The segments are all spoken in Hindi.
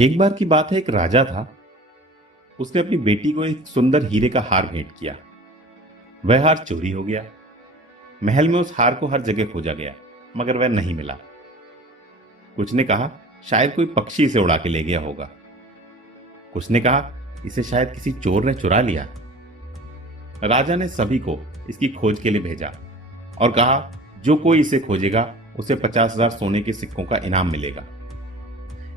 एक बार की बात है, एक राजा था। उसने अपनी बेटी को एक सुंदर हीरे का हार भेंट किया। वह हार चोरी हो गया। महल में उस हार को हर जगह खोजा गया, मगर वह नहीं मिला। कुछ ने कहा शायद कोई पक्षी इसे उड़ा के ले गया होगा। कुछ ने कहा इसे शायद किसी चोर ने चुरा लिया। राजा ने सभी को इसकी खोज के लिए भेजा और कहा जो कोई इसे खोजेगा उसे 50,000 सोने के सिक्कों का इनाम मिलेगा।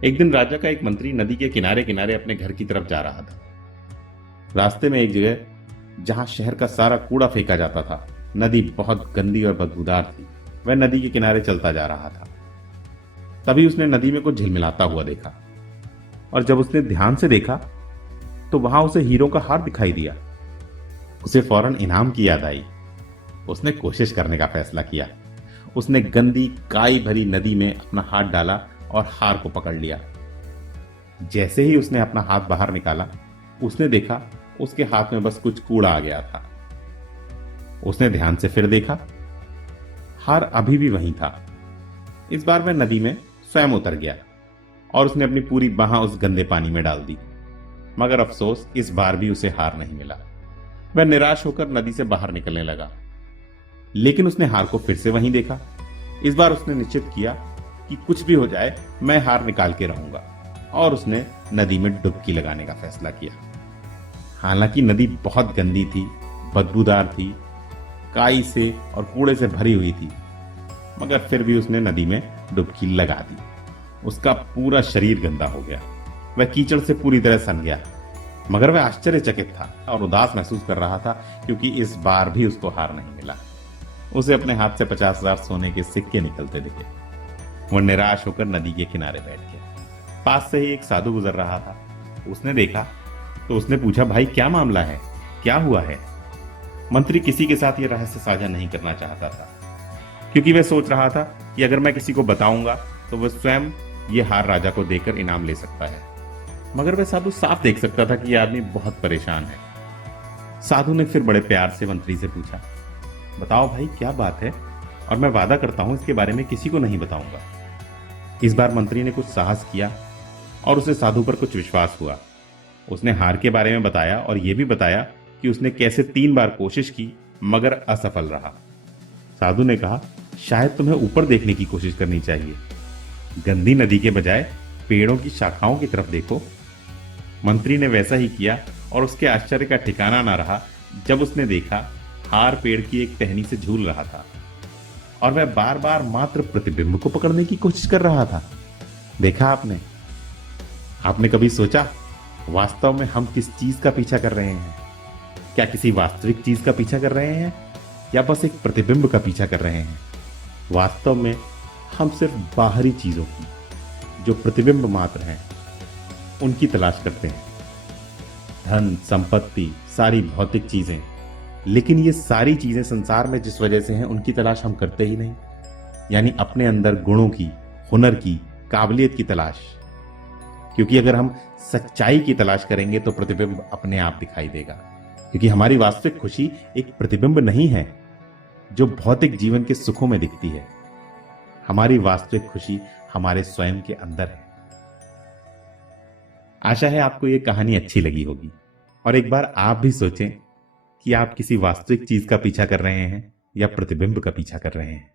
एक दिन राजा का एक मंत्री नदी के किनारे किनारे अपने घर की तरफ जा रहा था। रास्ते में एक जगह जहां शहर का सारा कूड़ा फेंका जाता था, नदी बहुत गंदी और बदबूदार थी। वह नदी के किनारे चलता जा रहा था। तभी उसने नदी में कुछ झिलमिलाता हुआ देखा, और जब उसने ध्यान से देखा तो वहां उसे हीरों का हार दिखाई दिया। उसे फौरन इनाम की याद आई। उसने कोशिश करने का फैसला किया। उसने गंदी काई भरी नदी में अपना हाथ डाला और हार को पकड़ लिया। जैसे ही उसने अपना हाथ बाहर निकाला, उसने देखा उसके हाथ में बस कुछ कूड़ा आ गया था। उसने ध्यान से फिर देखा, हार अभी भी वहीं था। इस बार वह नदी में स्वयं उतर गया और उसने अपनी पूरी बाह उस गंदे पानी में डाल दी। मगर अफसोस, इस बार भी उसे हार नहीं मिला। वह निराश होकर नदी से बाहर निकलने लगा, लेकिन उसने हार को फिर से वहीं देखा। इस बार उसने निश्चित किया कि कुछ भी हो जाए मैं हार निकाल के रहूंगा, और उसने नदी में डुबकी लगाने का फैसला किया। हालांकि नदी बहुत गंदी थी, बदबूदार थी, काई से और कूड़े से भरी हुई थी, मगर फिर भी उसने नदी में डुबकी लगा दी। उसका पूरा शरीर गंदा हो गया। वह कीचड़ से पूरी तरह सन गया, मगर वह आश्चर्यचकित था और उदास महसूस कर रहा था, क्योंकि इस बार भी उसको हार नहीं मिला। उसे अपने हाथ से 50,000 सोने के सिक्के निकलते दिखे। वह निराश होकर नदी के किनारे बैठ गया। पास से ही एक साधु गुजर रहा था। उसने देखा तो उसने पूछा, भाई क्या मामला है, क्या हुआ है? मंत्री किसी के साथ यह रहस्य साझा नहीं करना चाहता था, क्योंकि वह सोच रहा था कि अगर मैं किसी को बताऊंगा तो वह स्वयं यह हार राजा को देकर इनाम ले सकता है। मगर वह साधु साफ देख सकता था कि यह आदमी बहुत परेशान है। साधु ने फिर बड़े प्यार से मंत्री से पूछा, बताओ भाई क्या बात है, और मैं वादा करता हूं इसके बारे में किसी को नहीं बताऊंगा। इस बार मंत्री ने कुछ साहस किया और उसे साधु पर कुछ विश्वास हुआ। उसने हार के बारे में बताया और यह भी बताया कि उसने कैसे 3 बार कोशिश की मगर असफल रहा। साधु ने कहा, शायद तुम्हें ऊपर देखने की कोशिश करनी चाहिए। गंदी नदी के बजाय पेड़ों की शाखाओं की तरफ देखो। मंत्री ने वैसा ही किया और उसके आश्चर्य का ठिकाना ना रहा जब उसने देखा हार पेड़ की एक टहनी से झूल रहा था, और वह बार बार मात्र प्रतिबिंब को पकड़ने की कोशिश कर रहा था। देखा आपने कभी सोचा वास्तव में हम किस चीज का पीछा कर रहे हैं? क्या किसी वास्तविक चीज का पीछा कर रहे हैं, या बस एक प्रतिबिंब का पीछा कर रहे हैं? वास्तव में हम सिर्फ बाहरी चीजों की, जो प्रतिबिंब मात्र हैं, उनकी तलाश करते हैं। धन, संपत्ति, सारी भौतिक चीजें। लेकिन ये सारी चीजें संसार में जिस वजह से हैं, उनकी तलाश हम करते ही नहीं। यानी अपने अंदर गुणों की, हुनर की, काबिलियत की तलाश। क्योंकि अगर हम सच्चाई की तलाश करेंगे तो प्रतिबिंब अपने आप दिखाई देगा। क्योंकि हमारी वास्तविक खुशी एक प्रतिबिंब नहीं है जो भौतिक जीवन के सुखों में दिखती है। हमारी वास्तविक खुशी हमारे स्वयं के अंदर है। आशा है आपको यह कहानी अच्छी लगी होगी, और एक बार आप भी सोचें कि आप किसी वास्तविक चीज का पीछा कर रहे हैं या प्रतिबिंब का पीछा कर रहे हैं।